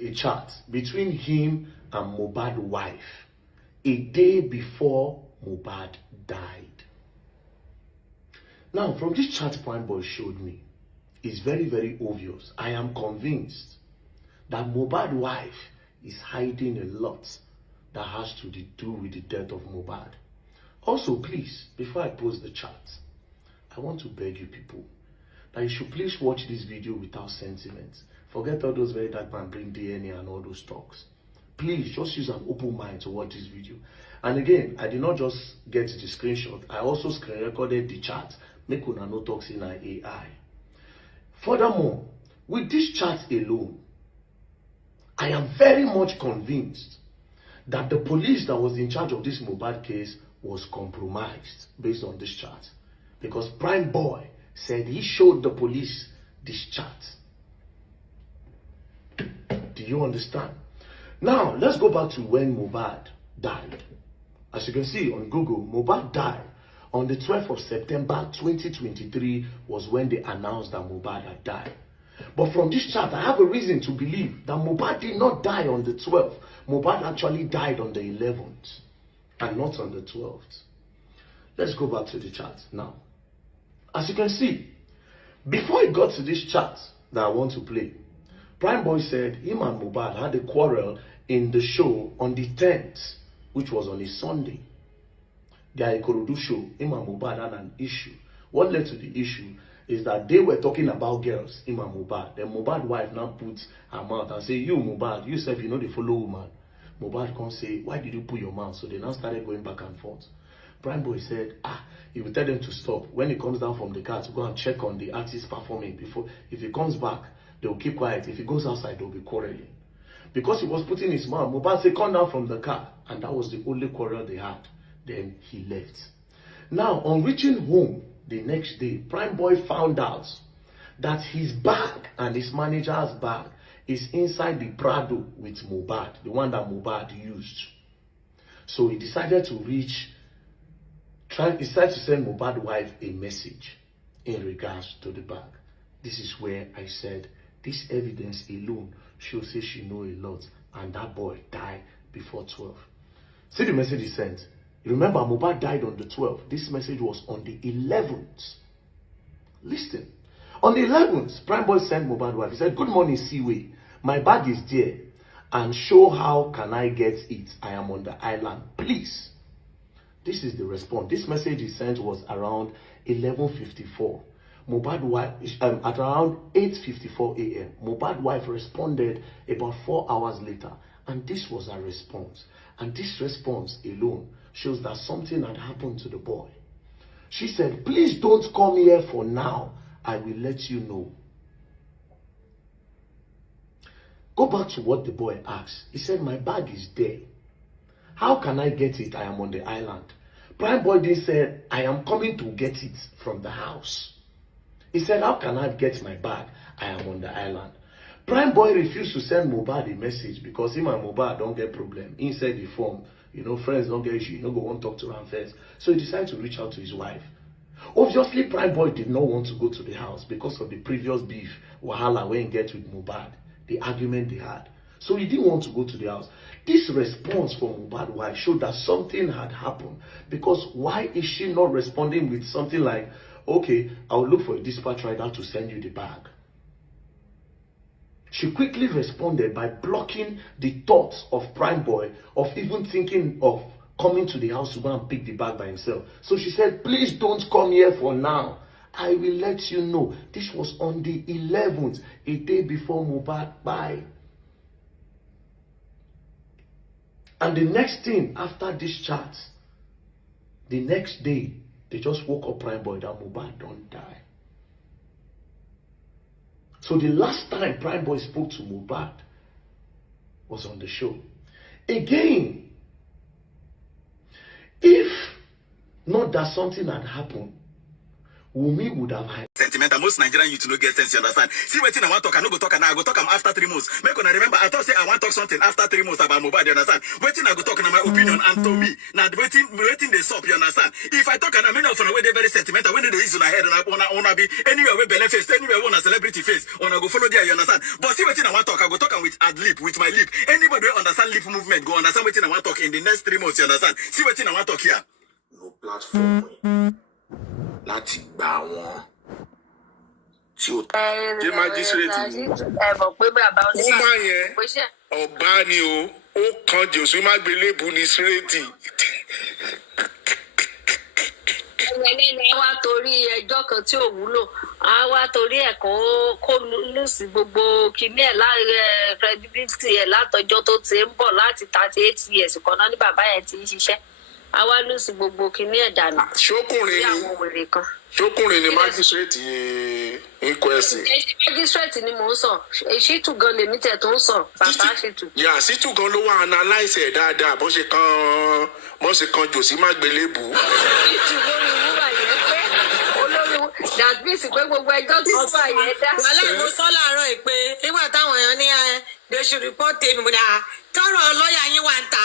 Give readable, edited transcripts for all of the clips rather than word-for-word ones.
me a chat between him and Mohbad's wife a day before Mohbad died. Now, from this chat Prime Boy showed me, it's very, very obvious. I am convinced that Mohbad's wife is hiding a lot that has to do with the death of Mohbad. Also, please, before I post the chat, I want to beg you people that you should please watch this video without sentiment. Forget all those very dark man bring DNA and all those talks. Please just use an open mind to watch this video. And again, I did not just get the screenshot. I also screen recorded the chat. Make una no talks in AI. Furthermore, with this chat alone, I am very much convinced that the police that was in charge of this Mohbad case was compromised based on this chat. Because Prime Boy said he showed the police this chat. Do you understand? Now, let's go back to when Mohbad died. As you can see on Google, Mohbad died on the 12th of September 2023 was when they announced that Mohbad had died. But from this chat, I have a reason to believe that Mohbad did not die on the 12th. Mohbad actually died on the 11th and not on the 12th. Let's go back to the chat now. As you can see, before it got to this chat that I want to play, Prime Boy said him and Mohbad had a quarrel in the show on the 10th, which was on a Sunday. Their Ikorodu show, him and Mohbad had an issue. What led to the issue is that they were talking about girls, him and Mohbad. Then Mohbad's wife now puts her mouth and say, you Mohbad, you self, you know the follow woman. Mohbad can't say, why did you put your mouth? So they now started going back and forth. Prime Boy said, he will tell them to stop. When he comes down from the car to go and check on the artist performing, before, if he comes back, they will keep quiet. If he goes outside, they will be quarreling. Because he was putting his mouth, Mohbad said, come down from the car. And that was the only quarrel they had. Then he left. Now, on reaching home the next day, Prime Boy found out that his bag and his manager's bag is inside the Prado with Mohbad, the one that Mohbad used. So he decided to decided to send Mohbad's wife a message in regards to the bag. This is where I said, this evidence alone shows that she knows a lot, and that boy died before 12. See the message he sent. Remember, Mohbad died on the 12th. This message was on the 11th. Listen. On the 11th, Prime Boy sent Mohbad's wife. He said, good morning, Seaway. My bag is there. And show how can I get it. I am on the island. Please. This is the response. This message he sent was around 11:54. Mohbad's wife, at around 8:54 a.m. Mohbad's wife responded about 4 hours later. And this was her response. And this response alone shows that something had happened to the boy. She said, please don't come here for now. I will let you know. Go back to what the boy asked. He said, my bag is there. How can I get it? I am on the island. Prime Boy then said, I am coming to get it from the house. He said, how can I get my bag? I am on the island. Prime Boy refused to send Mohbad a message because him and Mohbad don't get problem. Inside the phone, you know, friends don't get issue. You know, go on talk to her first. So he decided to reach out to his wife. Obviously, Prime Boy did not want to go to the house because of the previous beef, wahala, when he get with Mohbad, the argument they had. So he didn't want to go to the house. This response from Mohbad's wife showed that something had happened. Because why is she not responding with something like, okay, I'll look for a dispatch rider to send you the bag? She quickly responded by blocking the thoughts of Prime Boy of even thinking of coming to the house to go and pick the bag by himself. So she said, please don't come here for now. I will let you know. This was on the 11th, a day before Mohbad died. And the next thing after this chat, the next day, they just woke up Prime Boy that Mohbad don't die. So the last time Prime Boy spoke to Mohbad was on the show. Again, if not that something had happened, Wunmi would have had sentimental. Most Nigerian youth no get sense, you understand? See wetin I want talk, I no go talk, and I go talk am after 3 months. Make una remember, I thought say I want talk something after 3 months about Mohbad, you understand? Wetin I go talk na my opinion, and to me, now waiting they stop, you understand? If I talk and I mean of way they very sentimental, when they use on head, and I be anywhere with benefits, anywhere on a celebrity face, on I go follow there, you understand? But see wetin I want talk, I go talk with ad lib, with my lip. Anybody who understand lip movement, go understand wetin I want talk in the next 3 months, you understand? See wetin I want talk here. No platform. Láti gbà wọ́n tí ó jẹ́ májísírètì ni. Woman yẹn ọba ni ó kan Jésù má gbélébùú ní sírètì. Ẹlẹ́ni wá torí ẹjọ́ kan tí ò wúlò, á wá torí ẹ̀ kó lùsì gbogbo kíní ẹ̀ láàrin credibility ẹ̀ látọjọ́ tó ti ń bọ̀ láti 38 years kan náà ní bàbá yẹn ti ń ṣiṣẹ́. Á wá lùsì gbogbo kíní ẹ̀ dànù. Ṣókùnrin ni májísírètì inquest. Májísírètì ni mò ń sọ. Ṣítù gan lèmi tẹ̀ tó ń sọ. Bàbá Ṣítù. Yà Ṣítù gan ló wà analyse ẹ̀ dáadáa bó ṣe kan Jòsí má gbélébùú. Ṣítù lórí wúwà yẹn pé olórí that means pé gbogbo ẹjọ́ tó wà yẹn dá. Wàhálà mo sọ láàárọ̀ yìí pé nígbà táwọn èèyàn ní they should report tèmi mo ní tọrọ lọ́ọ̀yà yín wà ń ta.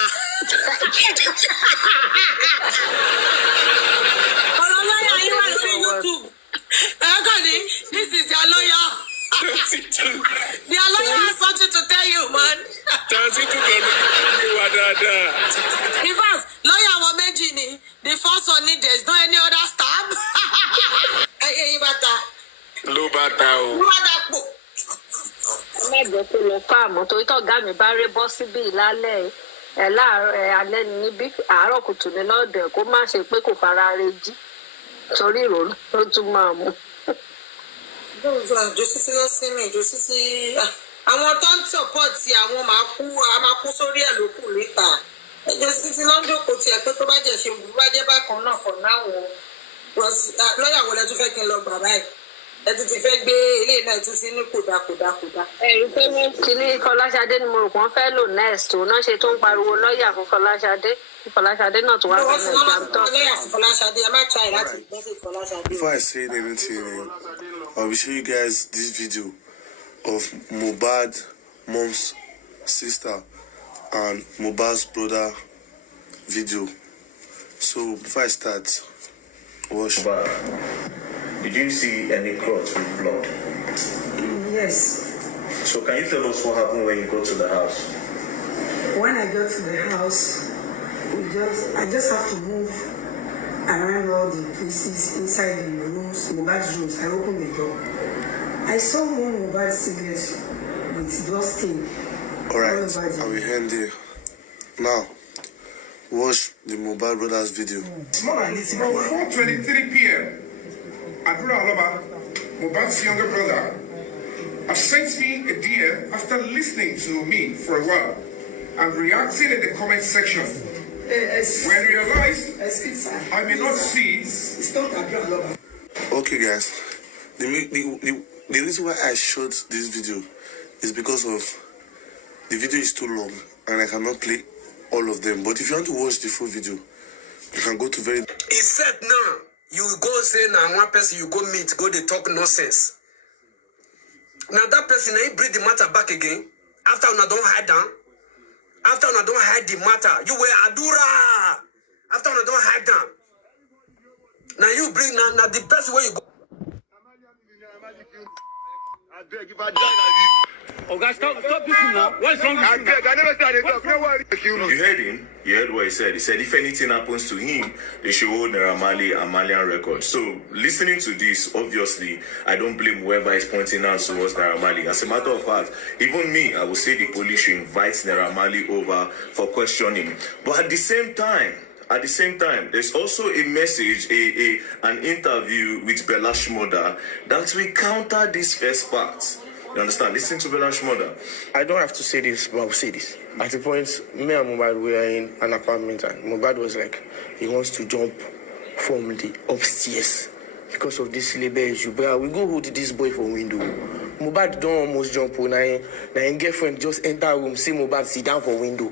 Ọ̀rọ̀ lọ́ọ̀yà yín wà lórí YouTube. This is your lawyer. Their lawyer has something to tell you, man. In fact, lawyer wọn méjì ni. The first one need there's no any other stamp. Ayé yín bàtà. Ló bàtà o. Ló bàtà pò. Ẹlẹ́gbẹ̀ẹ́ tó lọ pa àmọ́ torí tọ́gá mi bá ré bọ́ síbí lálẹ́ láàárọ̀ alẹ́ níbí àárọ̀ kùtù ní lọ́dọ̀ kó má ṣe pé kò fara re jí torí ìrònú ló tún máa mú. Jòsí ló sí mi, Jòsí àwọn tó ń sọ̀pọ̀tì àwọn máa kú sórí ẹ̀ lókù níta. Jòsí lọ́dọ̀ kò tiẹ̀ pé tó bá jẹ́ ṣe bá jẹ́ bákan náà fọ̀ náà lọ́yà wo lẹ tún fẹ́ kí n lọ gbà báyìí. Ẹ ti fẹ́ gbé ilé náà tún sí ní kòdà. Ẹ̀rí pé ní kíní Fọláṣadé ni mo rò wọ́n fẹ́ lò next òun náà ṣe tó ń pariwo lọ́ọ̀yà fún Fọláṣadé. Fọláṣadé náà tó wá fẹ́ lọ jàǹtọ́. Before I say anything, I will show you guys this video of Mohbad mom's sister and Mohbad's brother video. So before I start, watch. Did you see any cloth with blood? Yes. So can you tell us what happened when you got to the house? When I got to the house, I just have to move around all the places inside the rooms, Mohbad's rooms. I opened the door. I saw one Mohbad cigarette with blood stain. Alright, I will end there. Now, watch the Mohbad brothers video. From 4:23 p.m. Abura Aloba, Mohbad's younger brother, has sent me a DM after listening to me for a while and reacting in the comment section. When I realized I may not see. Okay, guys. The reason why I shot this video is because of the video is too long and I cannot play all of them. But if you want to watch the full video, you can go to very. It's set now. You go say now one person you go meet, go they talk nonsense. Now that person he bring the matter back again. After una don't hide down. After una don't hide the matter. You were Adura. After una don't hide down. Now you bring now the best way you go. I beg if I die like this. Oh guys, stop this now. What's wrong with you? I beg, I never started talk. No worry. You heard him? You heard what he said? He said if anything happens to him, they should hold Naira Marley and Malian record. So listening to this, obviously, I don't blame whoever is pointing out towards Naira Marley. As a matter of fact, even me, I would say the police should invite Naira Marley over for questioning. But at the same time, there's also a message, an interview with Bella Shmoda that will counter this first part. You understand? Listen to Bella Shmoda. I don't have to say this, but I will say this. At the point, me and Mohbad were in an apartment, and Mohbad was like, he wants to jump from the upstairs because of this label issue. But we go hold this boy from window. Mohbad don't almost jump. Now, girlfriend just enter room, see Mohbad sit down for window.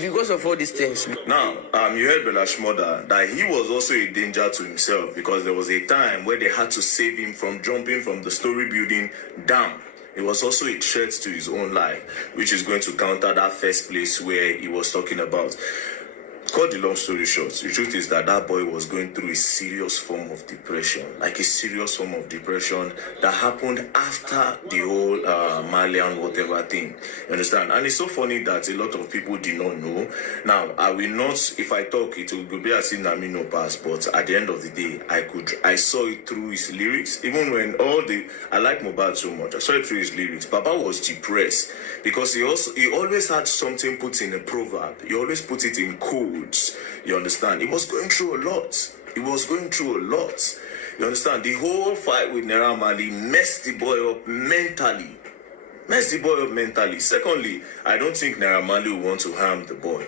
Because of all these things. Now, you heard Bela's mother that he was also a danger to himself because there was a time where they had to save him from jumping from the story building down. It was also a threat to his own life, which is going to counter that first place where he was talking about. Cut the long story short, the truth is that that boy was going through a serious form of depression, like a serious form of depression that happened after the whole Malian whatever thing. You understand? And it's so funny that a lot of people did not know. Now, I will not, if I talk, it will be as if Nami no pass, but at the end of the day, I saw it through his lyrics. Even when I like Mohbad so much, I saw it through his lyrics. Baba was depressed because he always had something put in a proverb. He always put it in code. You understand? He was going through a lot. You understand? The whole fight with Naira Marley messed the boy up mentally. Secondly, I don't think Naira Marley will want to harm the boy.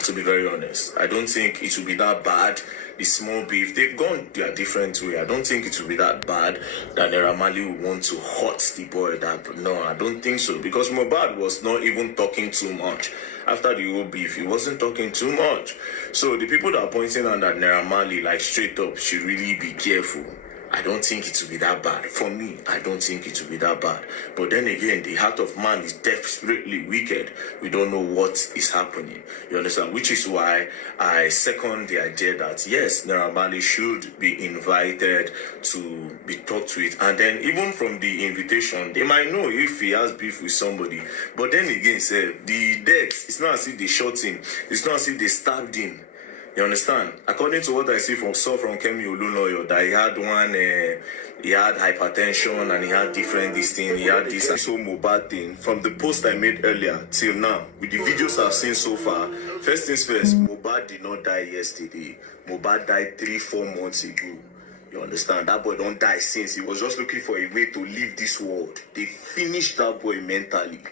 To be very honest, I don't think it will be that bad. The small beef, they've gone their different way. I don't think it will be that bad that Naira Marley will want to hurt the boy. No, I don't think so. Because Mohbad was not even talking too much. After the whole beef, he wasn't talking too much. So the people that are pointing out that Naira Marley, like straight up, should really be careful. I don't think it will be that bad. For me, I don't think it will be that bad. But then again, the heart of man is desperately wicked. We don't know what is happening. You understand? Which is why I second the idea that, yes, Naira Marley should be invited to be talked with. And then even from the invitation, they might know if he has beef with somebody. But then again, the death, it's not as if they shot him. It's not as if they stabbed him. You understand? According to what I saw from Kemi Oluloyo, that he had hypertension and he had different this thing, he had this and so Mohbad thing. From the post I made earlier till now, with the videos I've seen so far, first things first, Mohbad did not die yesterday. Mohbad died 3-4 months ago. You understand? That boy don't die since. He was just looking for a way to leave this world. They finished that boy mentally.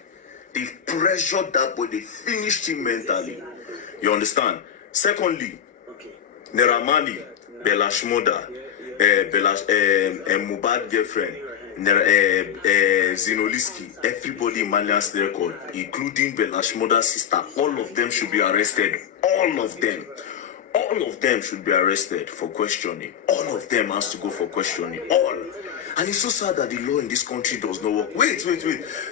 They pressured that boy. They finished him mentally. You understand? Secondly, Naira Marley, Bela's mother, Mohbad girlfriend, Zinoliski, everybody in Malian's record, including Bela's mother's sister, all of them should be arrested. All of them should be arrested for questioning. All of them has to go for questioning. All. And it's so sad that the law in this country does not work. Wait.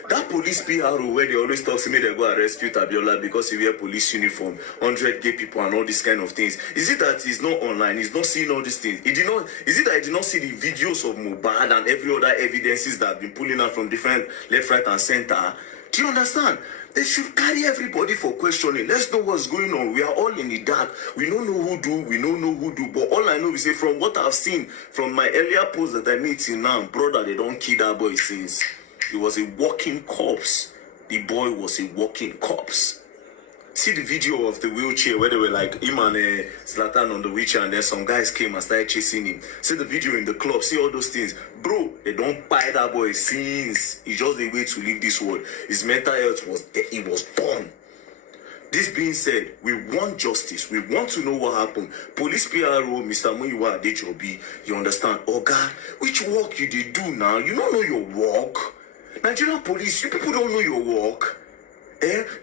That police PRO where they always talk to me, they go arrest you, Tabiola, because he wear police uniform, 100 gay people and all these kind of things. Is it that he's not online? He's not seeing all these things? Is it that he did not see the videos of Mohbad and every other evidences that have been pulling out from different left, right, and center? Do you understand? They should carry everybody for questioning. Let's know what's going on. We are all in the dark. We don't know who do. We don't know who do. But all I know is say from what I've seen from my earlier posts that I made till now, brother, they don't kill that boy since. He was a walking corpse. The boy was a walking corpse. See the video of the wheelchair where they were like him and Zlatan on the wheelchair, and then some guys came and started chasing him. See the video in the club. See all those things. Bro, they don't buy that boy since. He's just a way to leave this world. His mental health was dead. He was done. This being said, we want justice. We want to know what happened. Police PRO, Mr. Muyiwa Adejobi, you understand? Oga, which work you did do now? You don't know your work. Nigerian police, you people don't know your work.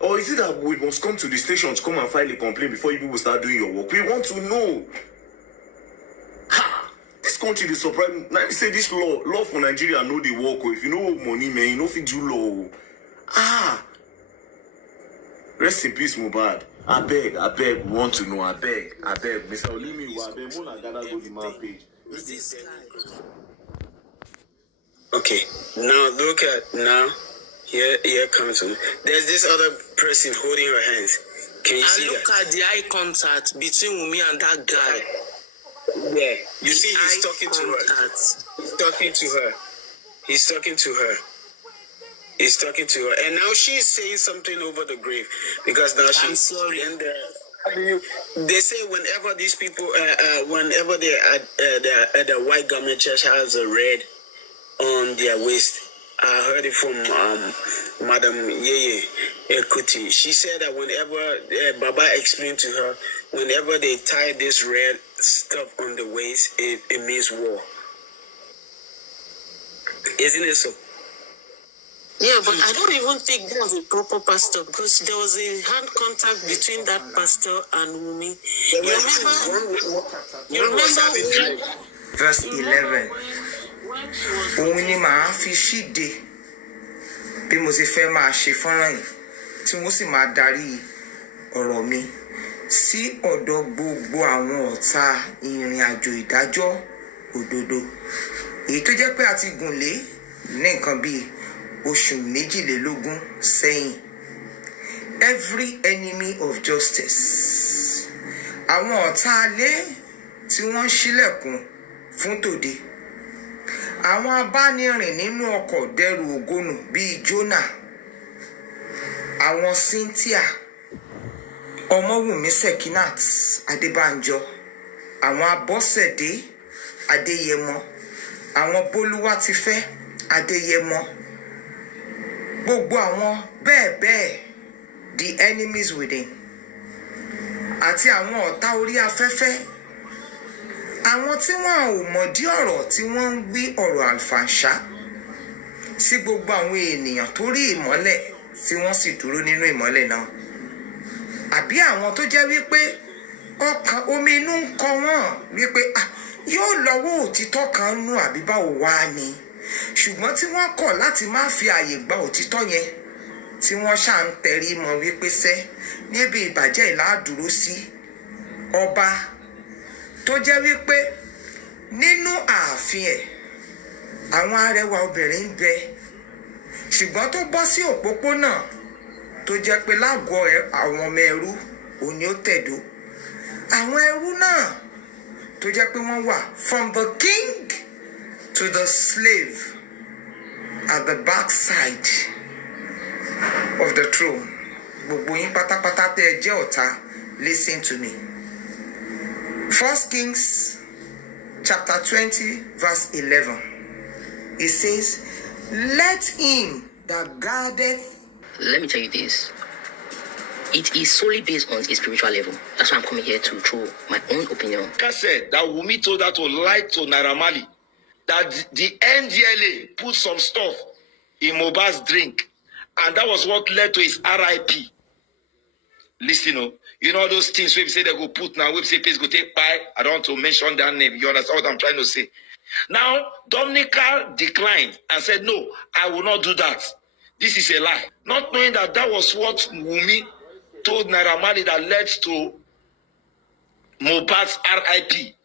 Or is it that we must come to the station to come and file a complaint before you people start doing your work? We want to know. Ha! This country is surprising. Now you say this law for Nigeria know the work. If you know money, man, you know if you do law. Rest in peace, Mohbad. I beg, we want to know. I beg. Mr. Olimi, I beg, Mona gotta go to my page. Okay, now look at now. Here comes one. There's this other person holding her hands. Can you see that? Look at the eye contact between Wunmi and that guy. Yeah. You see, he's talking to her. He's talking to her. And now she's saying something over the grave. Because now she's sorry. And they say whenever these people, whenever they're at the white garment church has a red on their waist. I heard it from Madam Yeye Ekuti. She said that whenever Baba explained to her, whenever they tie this red stuff on the waist, it means war. Isn't it so? Yeah, but I don't even think that was a proper pastor because there was a hand contact between that pastor and Wumi. You remember verse 11. Òun ni màá fi ṣíde bí mo ṣe fẹ́ máa ṣe fọ́nrán yìí tí mo sì máa darí ọ̀rọ̀ mi sí ọ̀dọ̀ gbogbo àwọn ọ̀tá ìrìn àjò ìdájọ́ òdodo. Èyí tó jẹ́ pé a ti gùn lé ní nǹkan bíi oṣù 22 sẹ́yìn. Every enemy of justice. Àwọn ọ̀tá alẹ́ tí wọ́n ṣílẹ̀kùn fún tòde. Àwọn abánirìn nínú ọkọ̀ dẹrù ògónù bíi Jonah. Àwọn Cynthia, Ọmọwùnmí Sekinat Adébánjọ, àwọn Abọ́sẹ̀dé Adéyẹmọ, àwọn Bólúwatifẹ́ Adéyẹmọ, gbogbo àwọn bẹ́ẹ̀ bẹ́ẹ̀, the enemies within, àti àwọn ọ̀tá orí afẹ́fẹ́, àwọn tí wọ́n ò mọ̀dí ọ̀rọ̀ tí wọ́n ń gbé ọ̀rọ̀ àlùfàǹṣá sí gbogbo àwọn ènìyàn tó rí ìmọ́lẹ̀ tí wọ́n sì dúró nínú ìmọ́lẹ̀ náà. Àbí àwọn tó jẹ́ wípé ọkàn omi inú ń kọ wọ́n wípé yóò lọ́wọ́ òtítọ́ kan nú àbí báwo wá ni, ṣùgbọ́n tí wọ́n kọ̀ láti má fi àyè gba òtítọ́ yẹn, tí wọ́n ṣáà ń tẹrí mọ́ wípé sẹ́ níbi ìbàjẹ́ ìládúró sí ọba tó jẹ́ wípé nínú ààfin ẹ̀ àwọn arẹwà obìnrin ń bẹ, ṣùgbọ́n tó bọ́ sí òpópónà tó jẹ́ pé lágọ̀ọ́ àwọn ọmọ ẹrú òní ó tẹ̀dó. Àwọn ẹrú náà tó jẹ́ pé wọ́n wà from the king to the slave at the backside of the throne. Gbogbo yín pátápátá tẹ́ ẹ jẹ́ ọ̀tá, listen to me. 1 Kings chapter 20 verse 11. It says, let him that guardeth. Let me tell you this. It is solely based on a spiritual level. That's why I'm coming here to throw my own opinion. I said that Wumi told her to lie to Naira Marley, that the NDLA put some stuff in Mohbad's drink, and that was what led to his RIP. Listen, you know those things we say they go put now, we say please go take by. I don't want to mention their name. You understand what I'm trying to say? Now, Dominica declined and said, no, I will not do that. This is a lie. Not knowing that that was what Wumi told Naira Marley that led to Mohbad's RIP.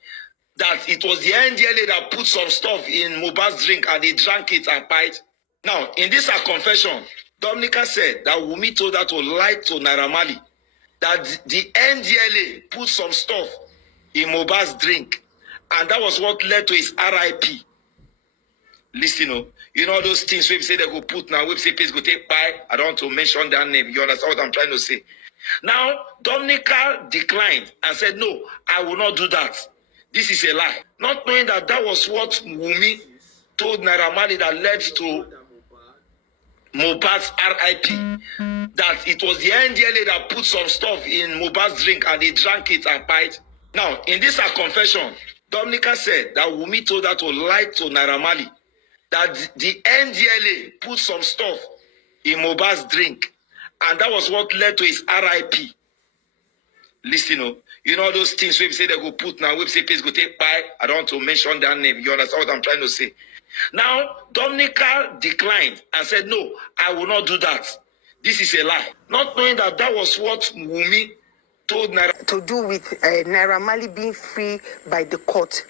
That it was the NDLA that put some stuff in Mohbad's drink and he drank it and pied. Now, in this confession, Dominica said that Wumi told her to lie to Naira Marley, that the NDLA put some stuff in Mohbad's drink, and that was what led to his RIP. Listen, you know those things we say they go put now, we say please go take by. I don't want to mention their name. You understand what I'm trying to say? Now, Dominica declined and said, no, I will not do that. This is a lie. Not knowing that that was what Wumi told Naira Marley that led to Mohbad's RIP. That it was the NDLA that put some stuff in Mohbad's drink and he drank it and pied. Now, in this confession, Dominica said that Wumi told her to lie to Naira Marley, that the NDLA put some stuff in Mohbad's drink, and that was what led to his RIP. Listen, you know those things we say they go put now, we say please go take by. I don't want to mention their name. You understand what I'm trying to say? Now, Dominica declined and said, no, I will not do that. This is a lie. Not knowing that that was what Wumi told Naira. To do with Naira Marley being free by the court.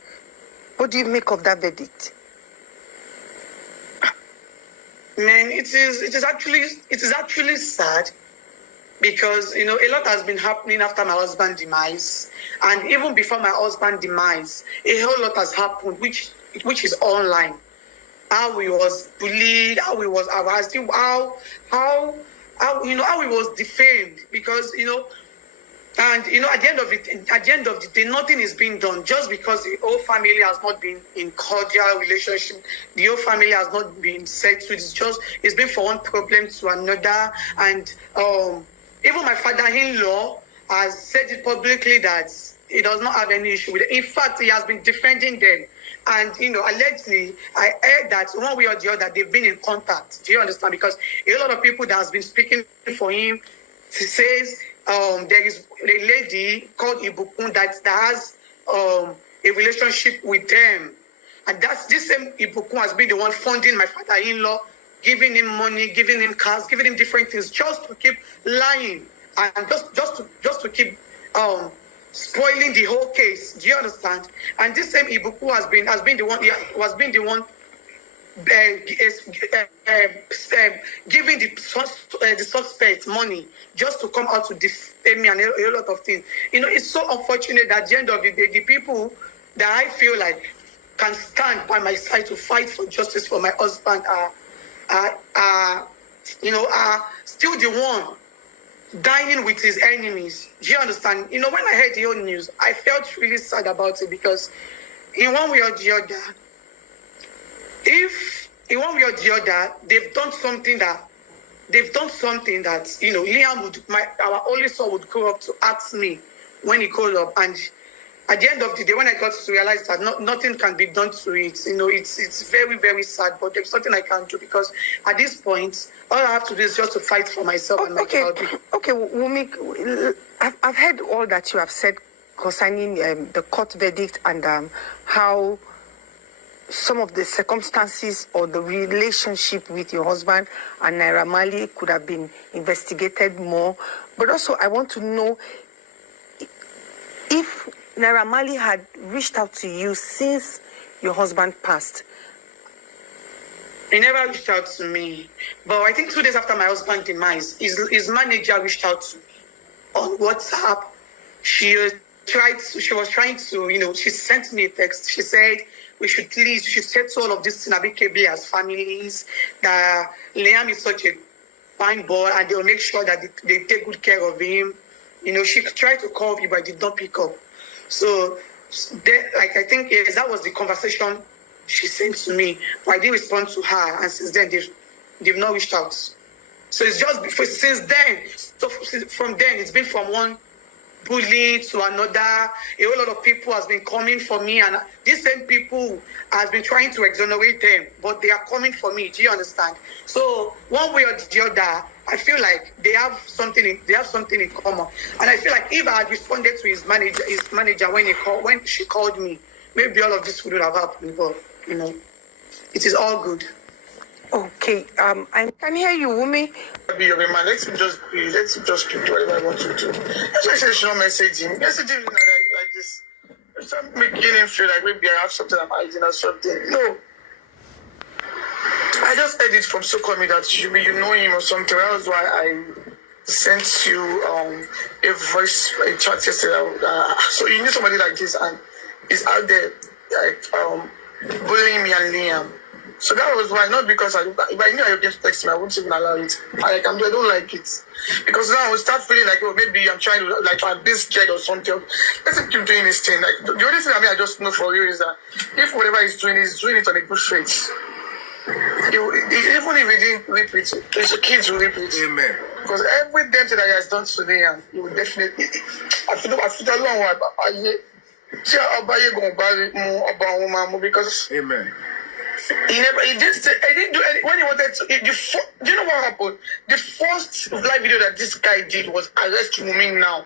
What do you make of that verdict? Man, it is actually sad because a lot has been happening after my husband's demise, and even before my husband's demise, a whole lot has happened, which is online. How he was bullied, how he was harassed, how he was defamed because and at the end of the day, nothing is being done just because the whole family has not been in cordial relationship. The whole family has not been settled. It's been from one problem to another. And even my father-in-law has said it publicly that he does not have any issue with it. In fact, he has been defending them And, allegedly, I heard that one way or the other, they've been in contact. Do you understand? Because a lot of people that has been speaking for him says there is a lady called Ibukun that has a relationship with them. And that's this same Ibukun has been the one funding my father-in-law, giving him money, giving him cars, giving him different things, just to keep lying and just to keep spoiling the whole case. Do you understand? And this same Ibuku has been the one giving the suspect money just to come out to defame me and a lot of things. It's so unfortunate that at the end of the day, the people that I feel like can stand by my side to fight for justice for my husband are still the one dining with his enemies. Do you understand? When I heard the old news, I felt really sad about it because in one way or the other, they've done something that Liam our only son would grow up to ask me when he grows up. And at the end of the day, when I got to realize that nothing can be done to it, it's very, very sad, but there's nothing I can do because at this point, all I have to do is just to fight for myself and my child. Okay, Wumi, I've heard all that you have said concerning the court verdict and how some of the circumstances or the relationship with your husband and Naira Marley could have been investigated more. But also, I want to know if Naira Marley had reached out to you since your husband passed. He never reached out to me. But I think 2 days after my husband's demise, his manager reached out to me on WhatsApp. She was trying to, she sent me a text. She said, we should settle all of this in Abikebe as families, that Liam is such a fine boy and they'll make sure that they take good care of him. She tried to call me, but I did not pick up. So, I think that was the conversation she sent to me, but I didn't respond to her, and since then they've not reached out. So it's just since then. So from then, it's been from one bully to another. A whole lot of people has been coming for me, and these same people has been trying to exonerate them, but they are coming for me. Do you understand? So one way or the other, I feel like they have something in common, and I feel like if I had responded to his manager when she called me, maybe all of this would have happened. But it is all good. Okay, I can hear you, Wumi. Be your man. Let him just keep doing whatever I want to do. That's why I said you should not message him. Message him like this. Stop making him feel like maybe I have something I'm hiding or something. No. I just heard it from Sokomi that you know him or something. That was why I sent you a voice, a chat yesterday. So you knew somebody like this and he's out there like bullying me and Liam. So that was why, not because if I knew I would get to text me, I wouldn't even allow it. I don't like it. Because now I would start feeling like, oh, maybe I'm trying to, I'm being scared or something. Let him keep doing his thing. Like, the only thing I just know for you is that if whatever he's doing it on a good faith. Even if he didn't reap it, his kids will reap it. Amen. Because every damn thing that he has done today, he will definitely. I feel alone because. Amen. He didn't do any, when he wanted to. Do you know what happened? The first live video that this guy did was arrest Wumi now.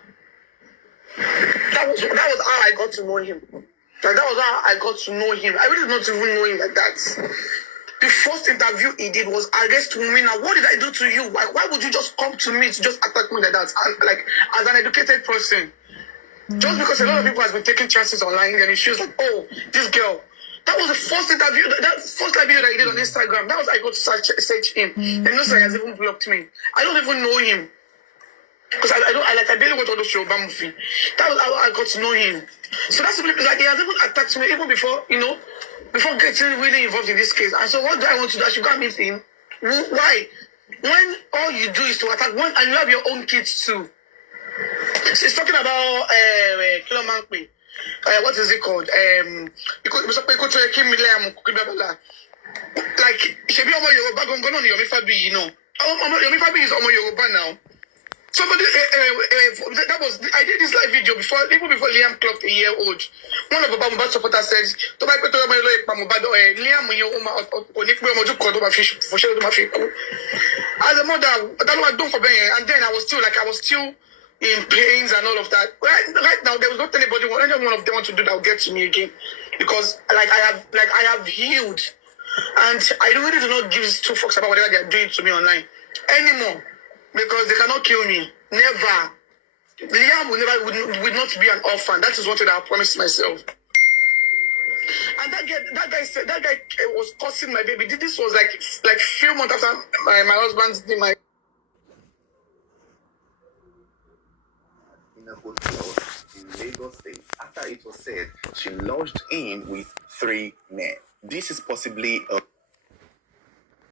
That was how I got to know him. That was how I got to know him. I really did not even know him like that. The first interview he did was arrest Wumi now. What did I do to you? Why would you just come to me to just attack me like that? Like as an educated person. Just because a lot of people has been taking chances online and it shows like, oh, this girl. That was the first interview, that first live video that he did on Instagram. That was I got to search him. And no sir, he has even blocked me. I don't even know him. Because I barely went on the show movie. That was how I got to know him. So that's like he has even attacked me even before, before getting really involved in this case. And so what do I want to do? I should go and meet him. Why? When all you do is to attack one and you have your own kids too. So he's talking about philmond. What is it called? Like, Shebi Omo Yoruba Gongono ni Yomi Fabi, Yomi Fabi is Omo Yoruba now. Somebody, that was, I did this live video before, even before Liam clocked a year old. One of the Mohbad supporters said, Liam, as a mother, I don't forget, and then I was still in pains and all of that. Right now, there was not anybody, any one of them want to do that will get to me again. Because I have healed. And I really do not give two fucks about whatever they are doing to me online anymore. Because they cannot kill me. Never. Liam would not be an orphan. That is one thing I promised myself. And that guy was cursing my baby. This was like few months after my husband's demise. In a hotel in Lagos State, after it was said she lodged in with 3 men. This is possibly a